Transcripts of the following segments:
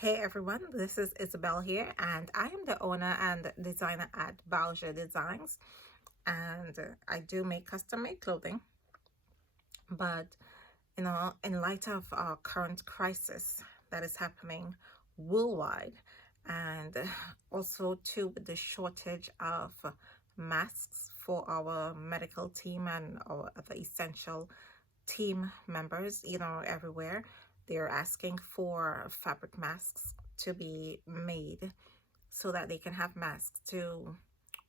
Hey everyone, this is Isabel here, and I am the owner and designer at Bauja Designs. And I do make custom made clothing, but in light of our current crisis that is happening worldwide, and also too with the shortage of masks for our medical team and our other essential team members, everywhere. They're asking for fabric masks to be made so that they can have masks to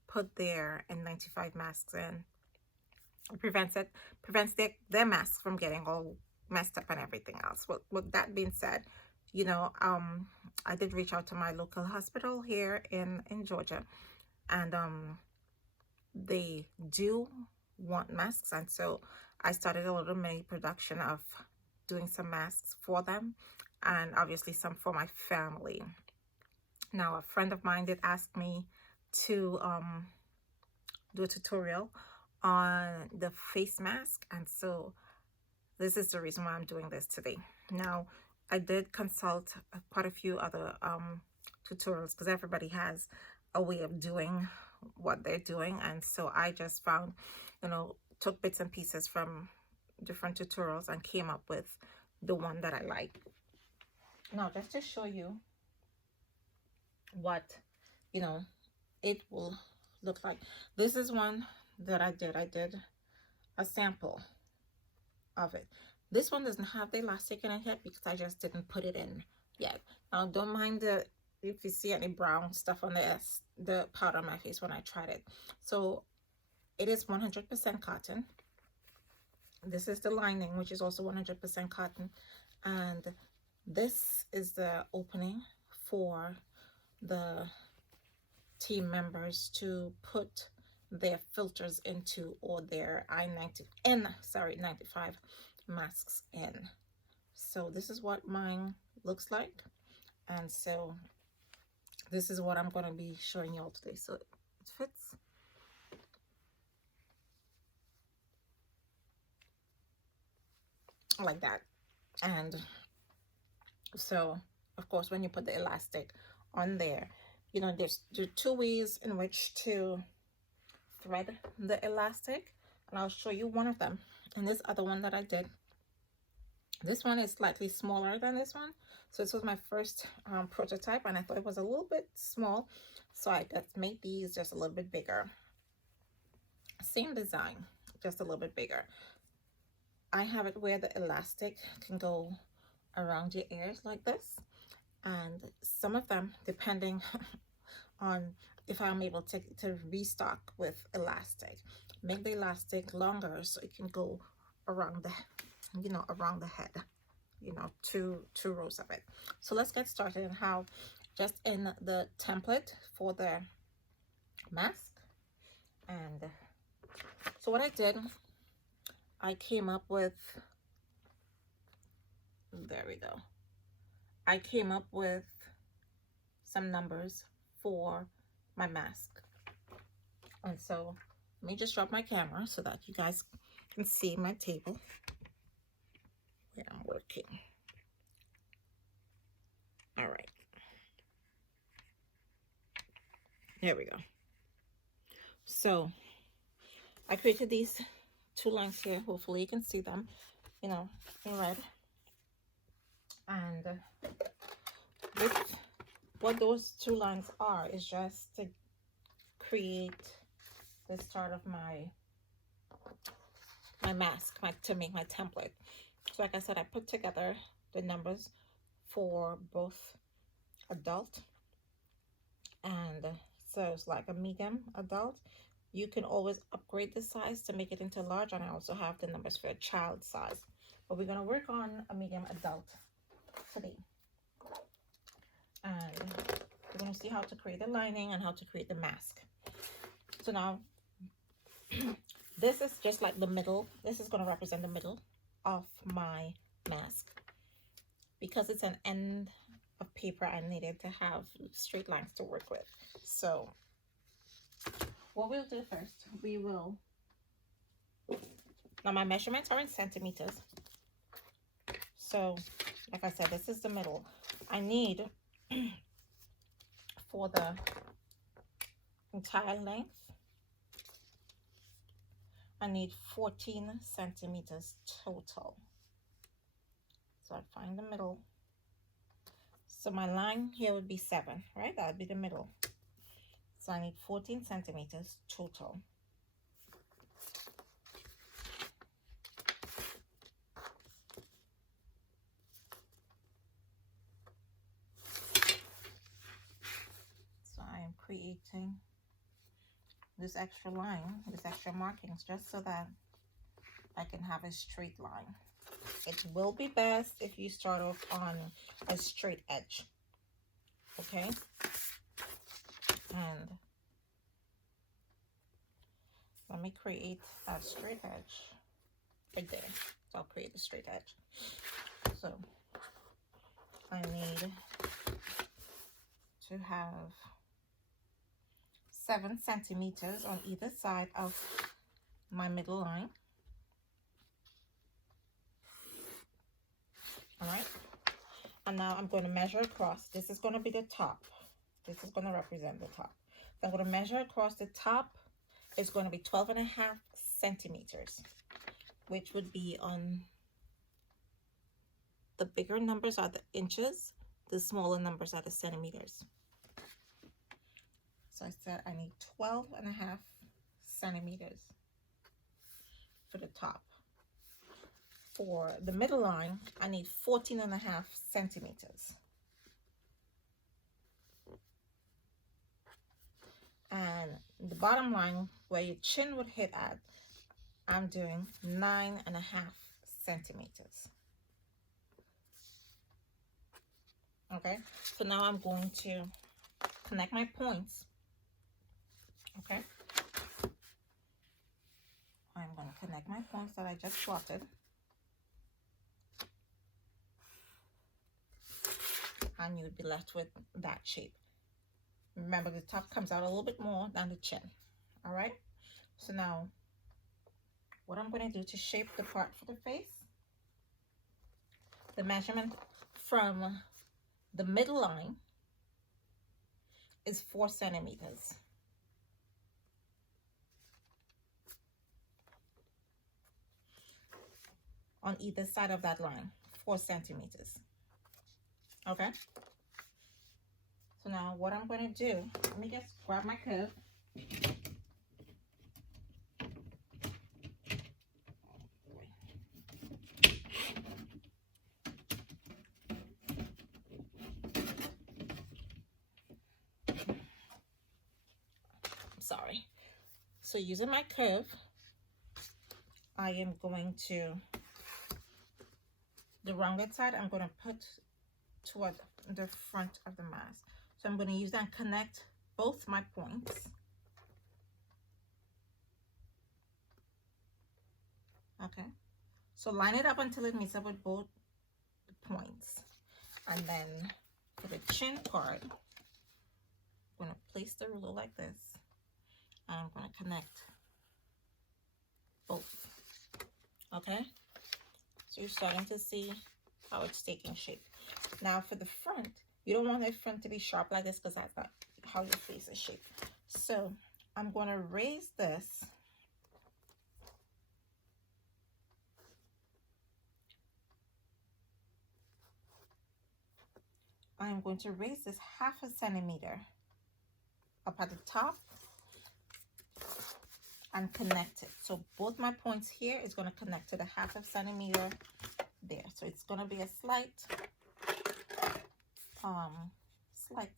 put their N95 masks in. It prevents their masks from getting all messed up and everything else. With that being said, I did reach out to my local hospital here in Georgia, and they do want masks, and so I started a little mini production of doing some masks for them, and obviously some for my family. Now, a friend of mine did ask me to do a tutorial on the face mask, and so this is the reason why I'm doing this today. Now, I did consult quite a few other tutorials because everybody has a way of doing what they're doing, and so I just found, took bits and pieces from different tutorials and came up with the one that I like. Now, just to show you what it will look like, this is one that I did a sample of it. This one doesn't have the elastic in it yet because I just didn't put it in yet. Now, don't mind if you see any brown stuff on the powder on my face when I tried it. So it is 100% cotton. This is the lining, which is also 100% cotton, and this is the opening for the team members to put their filters into, or their N95 masks in. So this is what mine looks like, and so this is what I'm going to be showing you all today. So it fits like that, and so of course when you put the elastic on there, there's two ways in which to thread the elastic, and I'll show you one of them. And this other one that I did, this one is slightly smaller than this one. So this was my first prototype, and I thought it was a little bit small, so I just made these just a little bit bigger. Same design, just a little bit bigger. I have it where the elastic can go around your ears like this, and some of them, depending on if I'm able to restock with elastic, make the elastic longer so it can go around the around the head, two rows of it. So let's get started on how, just in the template for the mask. And so what I did, I came up with, there we go, I came up with some numbers for my mask. And so let me just drop my camera so that you guys can see my table where I'm working. All right, there we go. So I created these two lines here. Hopefully you can see them, in red. And what those two lines are is just to create the start of my mask, to make my template. So like I said, I put together the numbers for both adult, and so it's like a medium adult. You can always upgrade the size to make it into large, and I also have the numbers for a child size, but we're going to work on a medium adult today. And we're going to see how to create the lining and how to create the mask. So now this is just like the middle. This is going to represent the middle of my mask. Because it's an end of paper, I needed to have straight lines to work with. So what we'll do first, now my measurements are in centimeters. So like I said, this is the middle. I need for the entire length, I need 14 centimeters total. So I find the middle. So my line here would be 7, right? That would be the middle. So I need 14 centimeters total. So I am creating this extra line, this extra markings, just so that I can have a straight line. It will be best if you start off on a straight edge, okay? And let me create that straight edge right there. So I'll create a straight edge. So I need to have 7 centimeters on either side of my middle line. All right, and now I'm going to measure across. This is going to be the top. This is going to represent the top. So I'm going to measure across the top. It's going to be 12.5 centimeters, which would be on the bigger numbers are the inches, the smaller numbers are the centimeters. So I said I need 12.5 centimeters for the top. For the middle line, I need 14.5 centimeters. And the bottom line, where your chin would hit at, I'm doing 9.5 centimeters. Okay, so now I'm going to connect my points. Okay, I'm going to connect my points that I just plotted. And you would be left with that shape. Remember, the top comes out a little bit more than the chin. All right, so now what I'm going to do to shape the part for the face, the measurement from the middle line is 4 centimeters. On either side of that line, 4 centimeters. Okay, so now what I'm going to do, let me just grab my curve. Sorry. So using my curve, I am going to, the rounded side, I'm going to put toward the front of the mask. So I'm going to use that and connect both my points. Okay. So line it up until it meets up with both points. And then for the chin part, I'm going to place the ruler like this. And I'm going to connect both. Okay. So you're starting to see how it's taking shape. Now for the front, you don't want the front to be sharp like this because that's not how your face is shaped. So I'm going to raise this. I'm going to raise this 0.5 centimeter up at the top and connect it. So both my points here is going to connect to the 0.5 centimeter there. So it's going to be a slight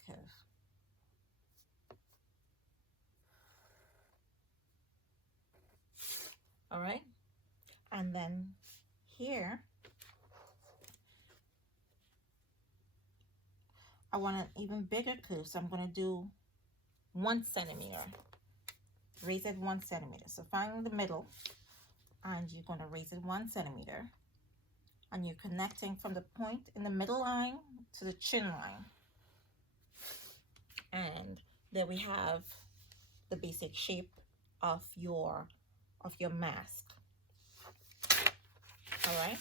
curve. All right, and then here I want an even bigger curve, so I'm going to do 1 centimeter. Raise it 1 centimeter. So find the middle, and you're going to raise it 1 centimeter, and you're connecting from the point in the middle line to the chin line. And there we have the basic shape of your mask. All right,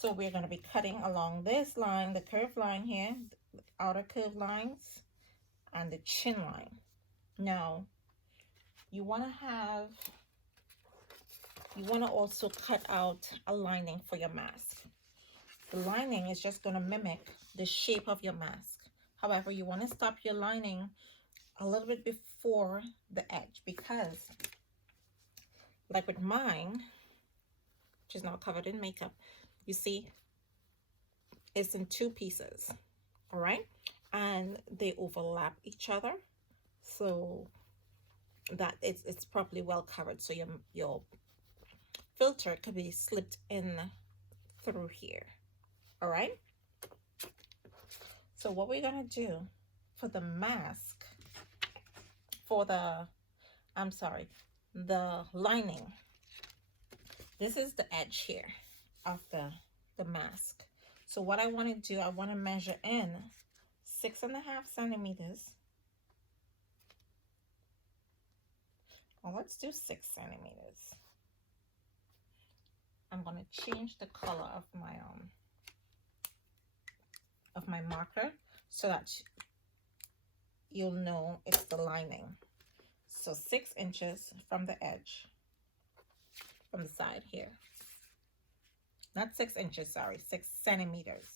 So we're going to be cutting along this line, the curved line here, the outer curved lines, and the chin line. Now, you want to also cut out a lining for your mask. The lining is just going to mimic the shape of your mask. However, you want to stop your lining a little bit before the edge, because like with mine, which is not covered in makeup, you see it's in two pieces, all right, and they overlap each other, so that it's properly well covered, so your filter could be slipped in through here. All right, so what we're gonna do for the mask, for the the lining, this is the edge here of the mask. So what I want to do, I want to measure in 6.5 centimeters. Well, let's do 6 centimeters. I'm going to change the color of my marker so that you'll know it's the lining. So 6 inches from the edge, from the side here. Not 6 inches, sorry, 6 centimeters.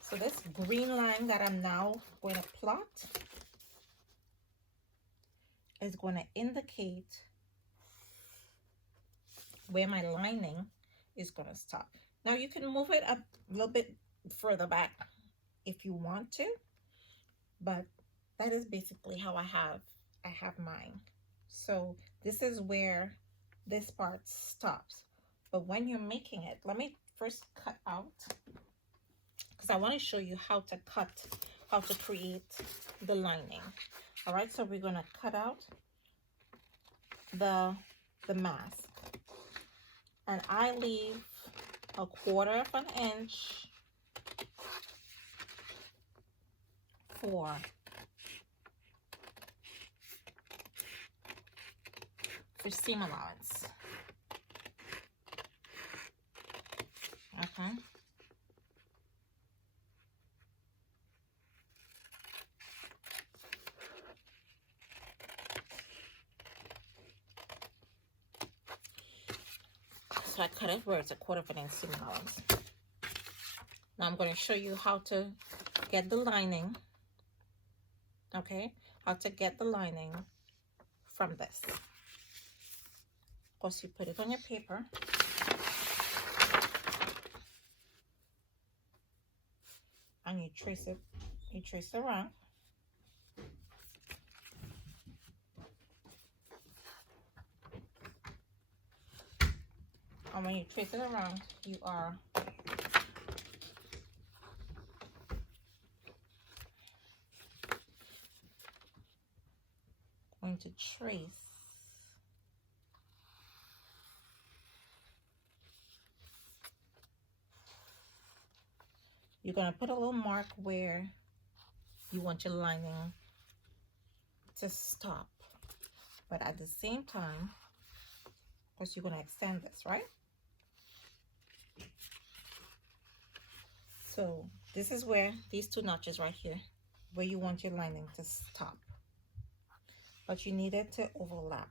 So this green line that I'm now going to plot is going to indicate where my lining is going to stop. Now you can move it up a little bit further back if you want to, but that is basically how I have mine. So this is where this part stops. But when you're making it, let me first cut out, because I want to show you how to cut, how to create the lining. All right, so we're going to cut out the mask, and I leave 1/4 inch for seam allowance. Okay. So I cut it where it's 1/4 inch seam allowance. Now I'm going to show you how to get the lining. Okay, how to get the lining from this. Of course, you put it on your paper. And you trace it around. And when you trace it around, you are going to trace you're going to put a little mark where you want your lining to stop, but at the same time, of course, you're going to extend this, right? So this is where these 2 notches right here, where you want your lining to stop, but you need it to overlap.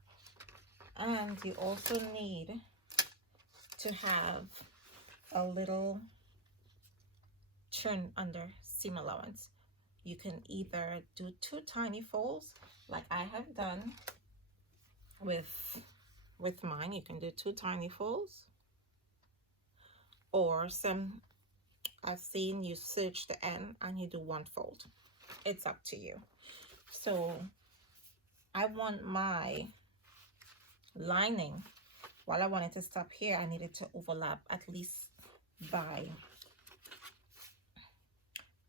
And you also need to have a little turn under seam allowance. You can either do 2 tiny folds like I have done with mine. You can do 2 tiny folds, or some I've seen you search the end and you do 1 fold. It's up to you. So I want my lining, while I want it to stop here, I need it to overlap at least by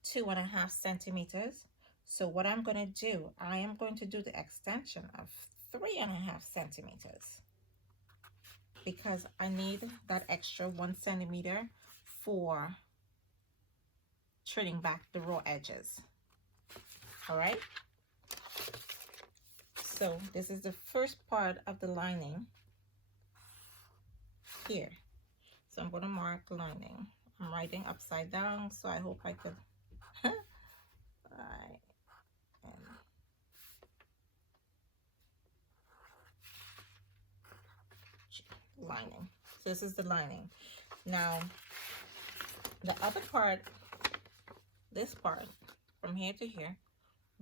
2.5 centimeters. So what I'm going to do, I am going to do the extension of 3.5 centimeters, because I need that extra 1 centimeter for trimming back the raw edges. All right, so this is the first part of the lining, here. So I'm going to mark lining. I'm writing upside down, so I hope I could lining. So this is the lining. Now the other part, this part from here to here,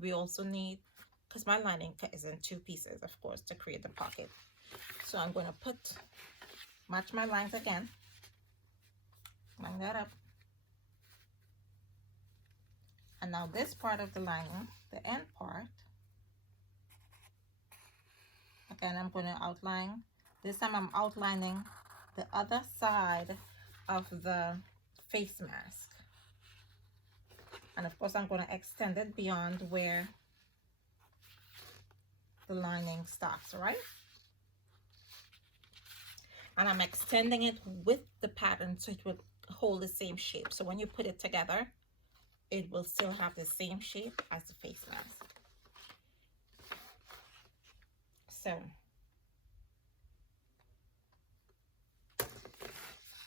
we also need, because my lining is in 2 pieces, of course, to create the pocket. So I'm going to match my lines again, line that up. And now this part of the lining, the end part, again, I'm going to outline. This time I'm outlining the other side of the face mask. And of course, I'm going to extend it beyond where the lining stops, right? And I'm extending it with the pattern so it will hold the same shape. So when you put it together, it will still have the same shape as the face mask. So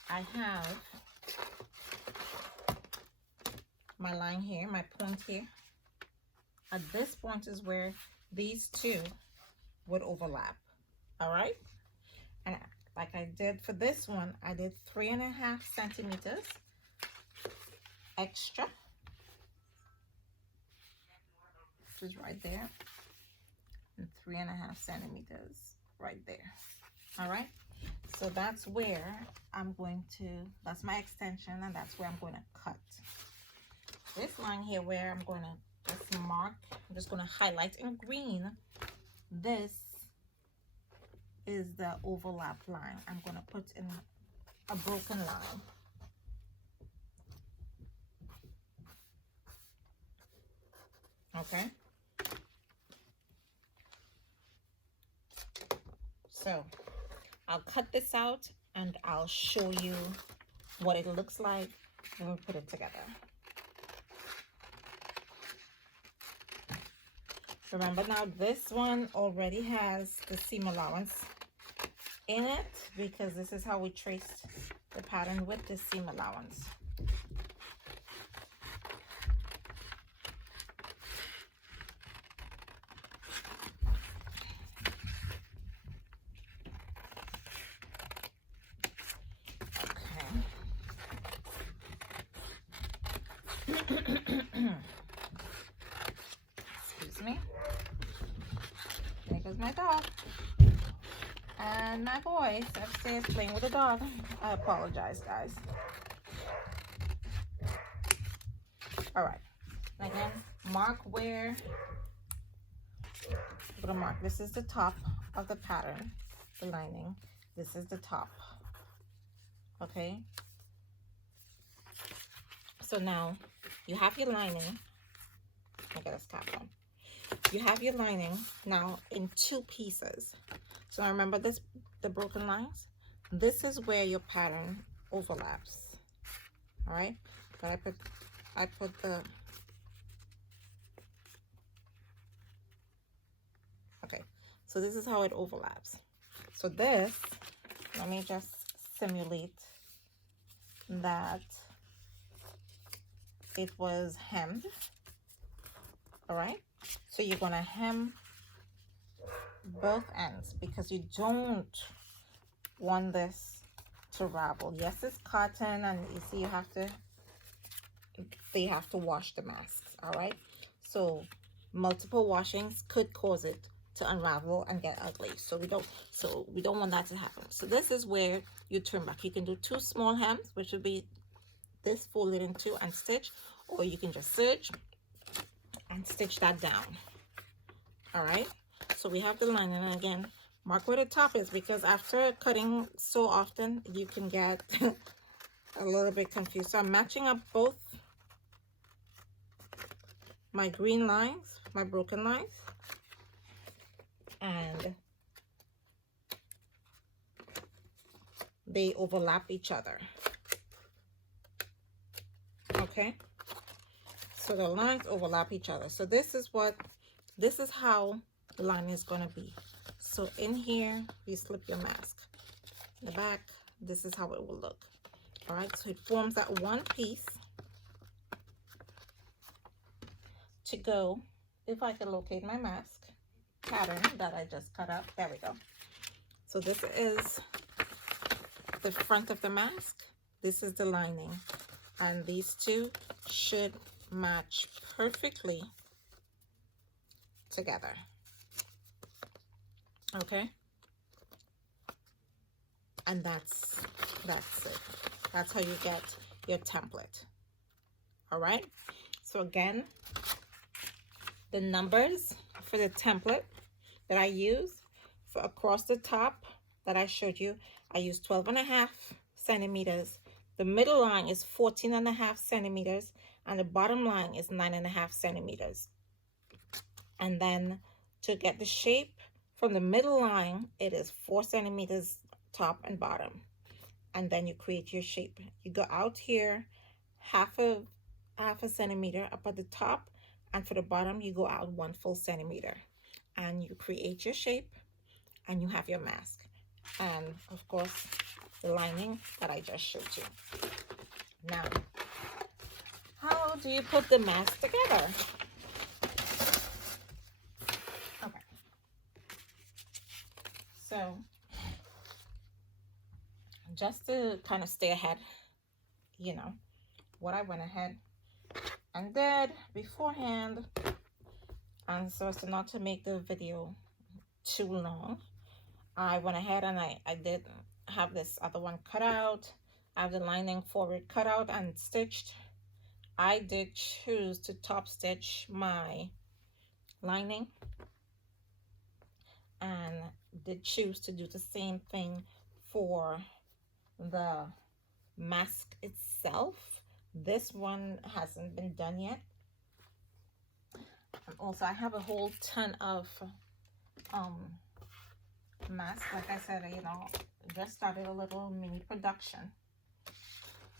I have my line here, my point here. At this point is where these two would overlap. All right. And like I did for this one, I did 3.5 centimeters extra. This is right there. And 3.5 centimeters right there. All right. So that's where I'm going to, that's my extension, and that's where I'm going to cut. This line here where I'm going to just mark, I'm just going to highlight in green. This is the overlap line. I'm going to put in a broken line. Okay. So I'll cut this out and I'll show you what it looks like when we put it together. Remember now, this one already has the seam allowance in it because this is how we traced the pattern with the seam allowance. Excuse me. There goes my dog. And my boys upstairs playing with the dog. I apologize, guys. Alright. Again, mark where I'm gonna mark. This is the top of the pattern, the lining. This is the top. Okay. So now you have your lining. I got a cap on. You have your lining now in 2 pieces. So now remember this, the broken lines. This is where your pattern overlaps. All right, but I put the, okay. So this is how it overlaps. So this, let me just simulate that it was hemmed. All right, so you're gonna hem both ends because you don't want this to ravel. Yes, it's cotton, and you see they have to wash the masks. All right, so multiple washings could cause it to unravel and get ugly, so we don't want that to happen. So this is where you turn back. You can do 2 small hems, which would be this folded in 2 and stitch, or you can just serge and stitch that down. All right, so we have the lining, and again, mark where the top is because after cutting so often you can get a little bit confused. So I'm matching up both my green lines, my broken lines, and they overlap each other. Okay, so the lines overlap each other. So this is how the line is going to be. So in here you slip your mask in the back, this is how it will look. All right, so it forms that one piece to go. If I can locate my mask pattern that I just cut out, there we go. So this is the front of the mask, this is the lining, and these two should match perfectly together. Okay, and that's it. That's how you get your template. All right, so again, the numbers for the template that I use for across the top that I showed you, I use 12.5 centimeters. The middle line is 14.5 centimeters, and the bottom line is 9.5 centimeters. And then to get the shape from the middle line, it is 4 centimeters top and bottom. And then you create your shape. You go out here half a centimeter up at the top, and for the bottom you go out 1 full centimeter, and you create your shape, and you have your mask, and of course the lining that I just showed you. Now, how do you put the mask together? Okay, so just to kind of stay ahead, you know, what I went ahead and did beforehand, and so as not to make the video too long, I went ahead and I did have this other one cut out. I have the lining forward cut out and stitched. I did choose to top stitch my lining, and did choose to do the same thing for the mask itself. This one hasn't been done yet. And also I have a whole ton of masks. Like I said, you know, just started a little mini production,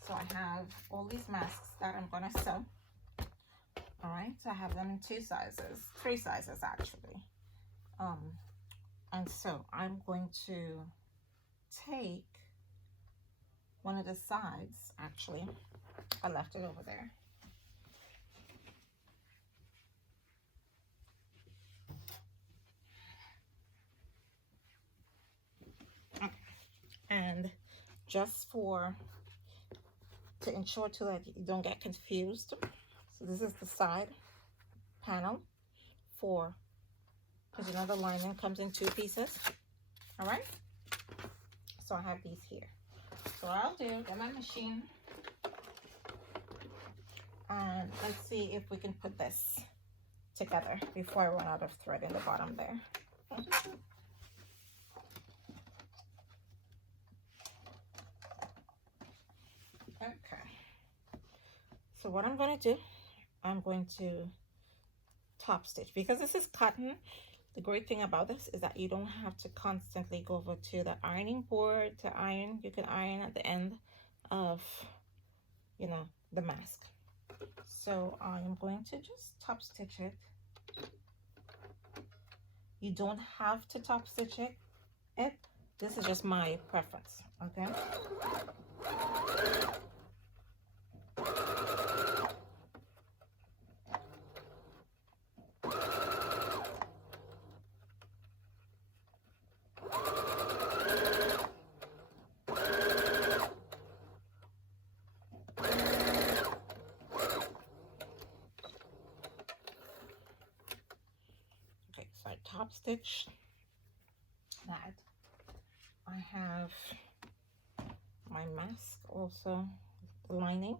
so I have all these masks that I'm gonna sew. All right, so I have them in 2 sizes, 3 sizes actually. And so I'm going to take one of the sides. Actually, I left it over there. And just to ensure too that you don't get confused, so this is the side panel for, because you know the lining comes in 2 pieces. All right, so I have these here. So what I'll do, get my machine, and let's see if we can put this together before I run out of thread in the bottom there. Okay, so what I'm going to do, I'm going to top stitch, because this is cotton. The great thing about this is that you don't have to constantly go over to the ironing board to iron. You can iron at the end of, you know, the mask. So I'm going to just top stitch it. You don't have to top stitch it. This is just my preference, okay? Okay, so I top stitch that. I have my mask also lining,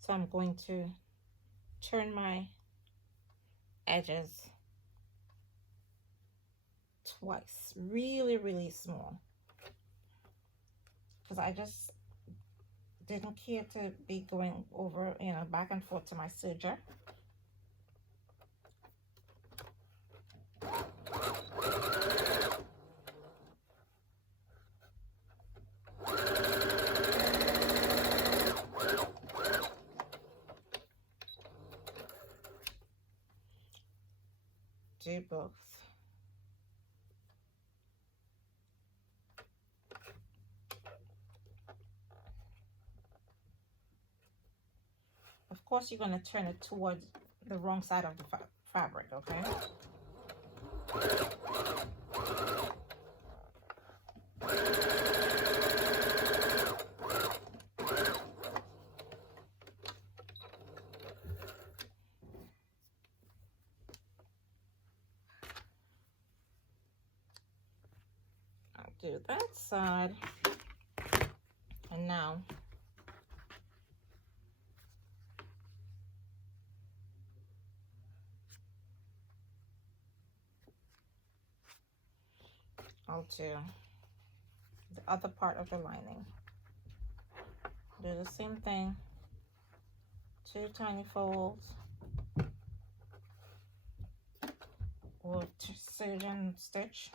so I'm going to turn my edges twice, really small, because I just didn't care to be going over, you know, back and forth to my serger. Do both. course, you're going to turn it towards the wrong side of the fabric, okay? I'll do that side. And now I'll do the other part of the lining. Do the same thing, 2 tiny folds with serger stitch.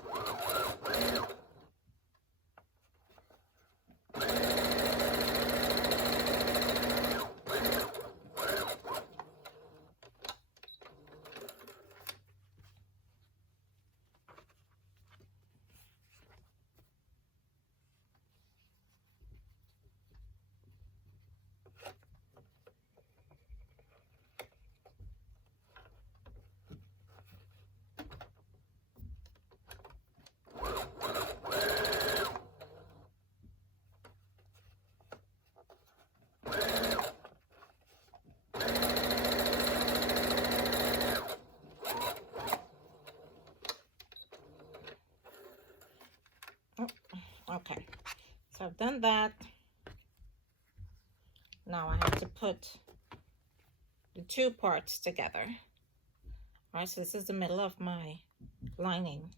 Okay, so I've done that. Now I have to put the 2 parts together. All right, so this is the middle of my lining.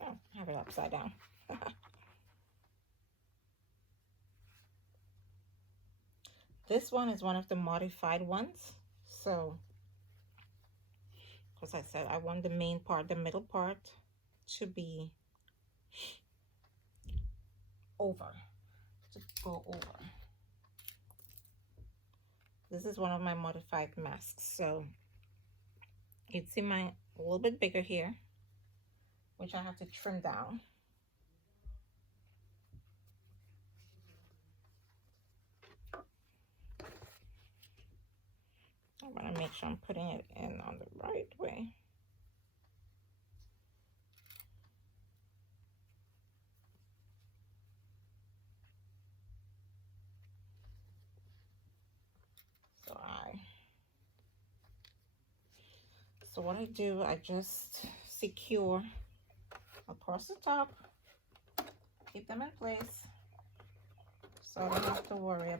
Oh, I have it upside down. This one is one of the modified ones. So, as I said, I want the main part, the middle part, to be over, to go over. This is one of my modified masks. So, you'd see mine a little bit bigger here, which I have to trim down. I want to make sure I'm putting it in on the right way. So what I do, I just secure across the top, keep them in place, so I don't have to worry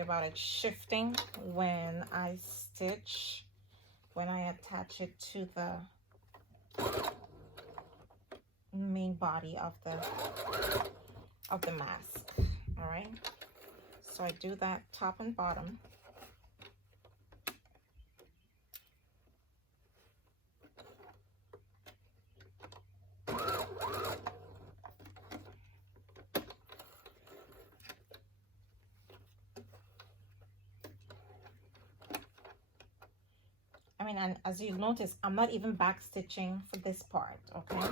about it shifting when I stitch, when I attach it to the main body of the mask. All right, so I do that top and bottom. I mean, and as you notice, I'm not even back stitching for this part, okay?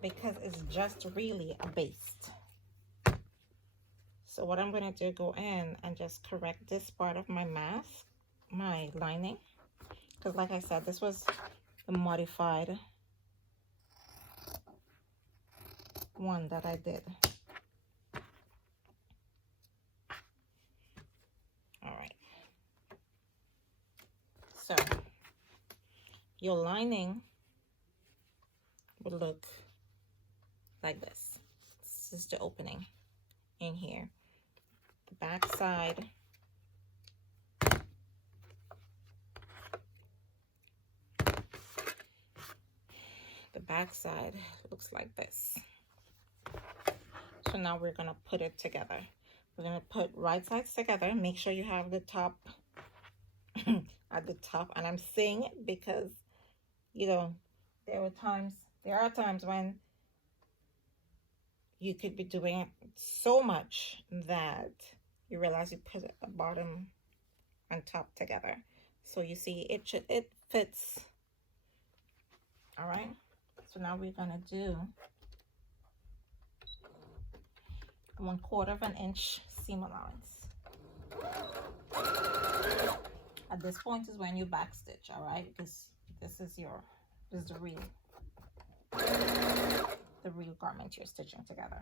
Because it's just really a base. So what I'm going to do, go in and just correct this part of my mask, my lining. Because like I said, this was the modified one that I did. All right. So your lining would look like this. This is the opening in here. The back side. The back side looks like this. So now we're gonna put it together. We're gonna put right sides together. Make sure you have the top at the top. And I'm saying it because, you know, there are times when you could be doing so much that you realize you put a bottom and top together. So you see it fits. All right, so now we're gonna do 1/4 inch seam allowance. At this point is when you back stitch, all right, because this is the real garment you're stitching together.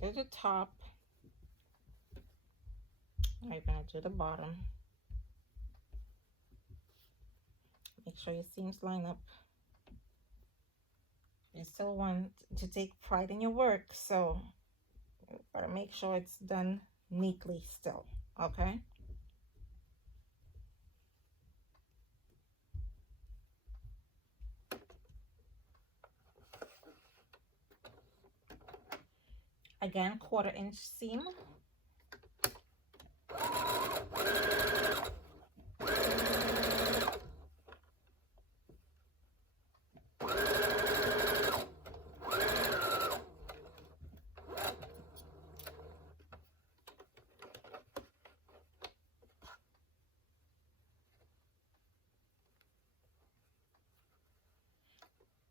Do the top. Now you're gonna do the bottom. Make sure your seams line up. You still want to take pride in your work, so you gotta make sure it's done neatly still, okay? Again, 1/4 inch seam.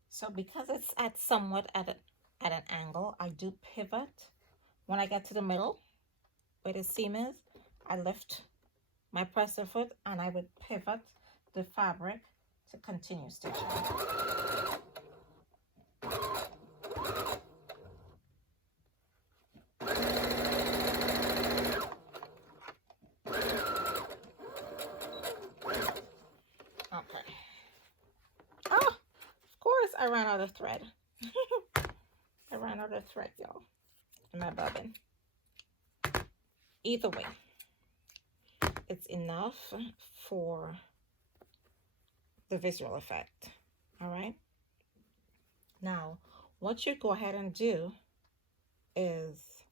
So because it's at somewhat at an angle, I do pivot. When I get to the middle where the seam is, I lift my presser foot and I would pivot the fabric to continue stitching. Okay. Oh, of course I ran out of thread. I ran out of thread, y'all, in my bobbin. Either way, it's enough for the visual effect. All right. Now, what you go ahead and do is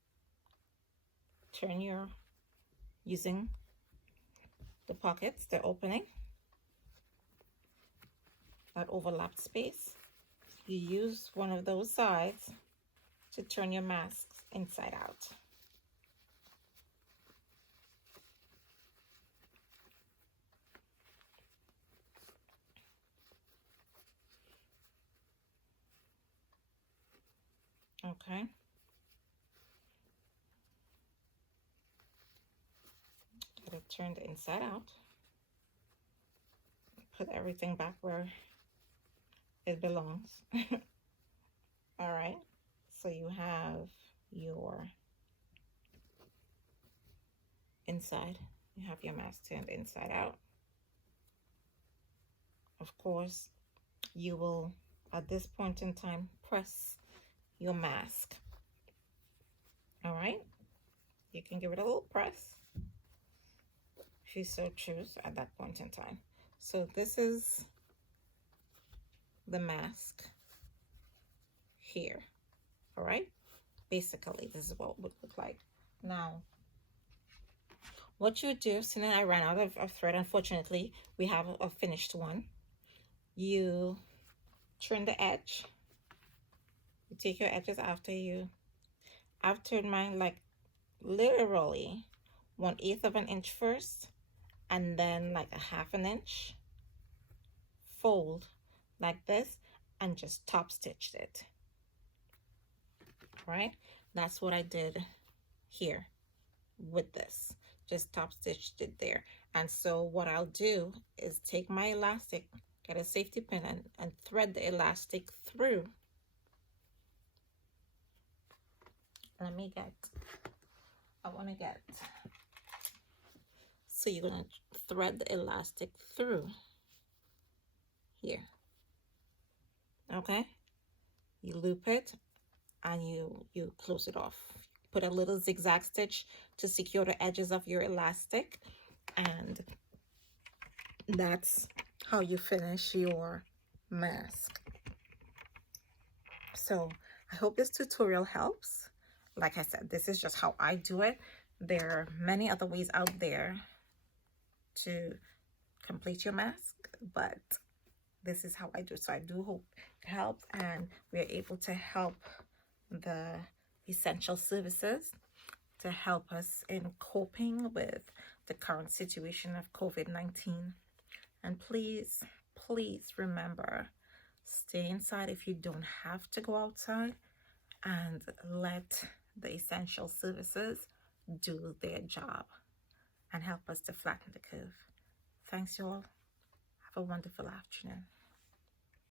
turn using the pockets, the opening, that overlapped space. You use one of those sides to turn your masks inside out. Okay. Get it turned inside out. Put everything back where it belongs. All right. So you have your inside. You have your mask turned inside out. Of course, you will, at this point in time, press your mask. All right. You can give it a little press if you so choose at that point in time. So this is the mask here. All right. Basically, this is what it would look like. Now, what you do, so now I ran out of thread. Unfortunately, we have a finished one. You turn the edge. You take your edges I've turned mine like literally 1/8 inch first, and then like 1/2 inch. Fold like this and just top stitched it. Right? That's what I did here with this. Just top stitched it there. And so what I'll do is take my elastic, get a safety pin, and thread the elastic through. I want to get, so you're going to thread the elastic through here. Okay, you loop it and you close it off. Put a little zigzag stitch to secure the edges of your elastic, and that's how you finish your mask. So I hope this tutorial helps. Like I said, this is just how I do it. There are many other ways out there to complete your mask, but this is how I do it. So I do hope it helps, and we're able to help the essential services to help us in coping with the current situation of COVID-19. And please, please remember, stay inside if you don't have to go outside, and let the essential services do their job and help us to flatten the curve. Thanks, y'all. Have a wonderful afternoon.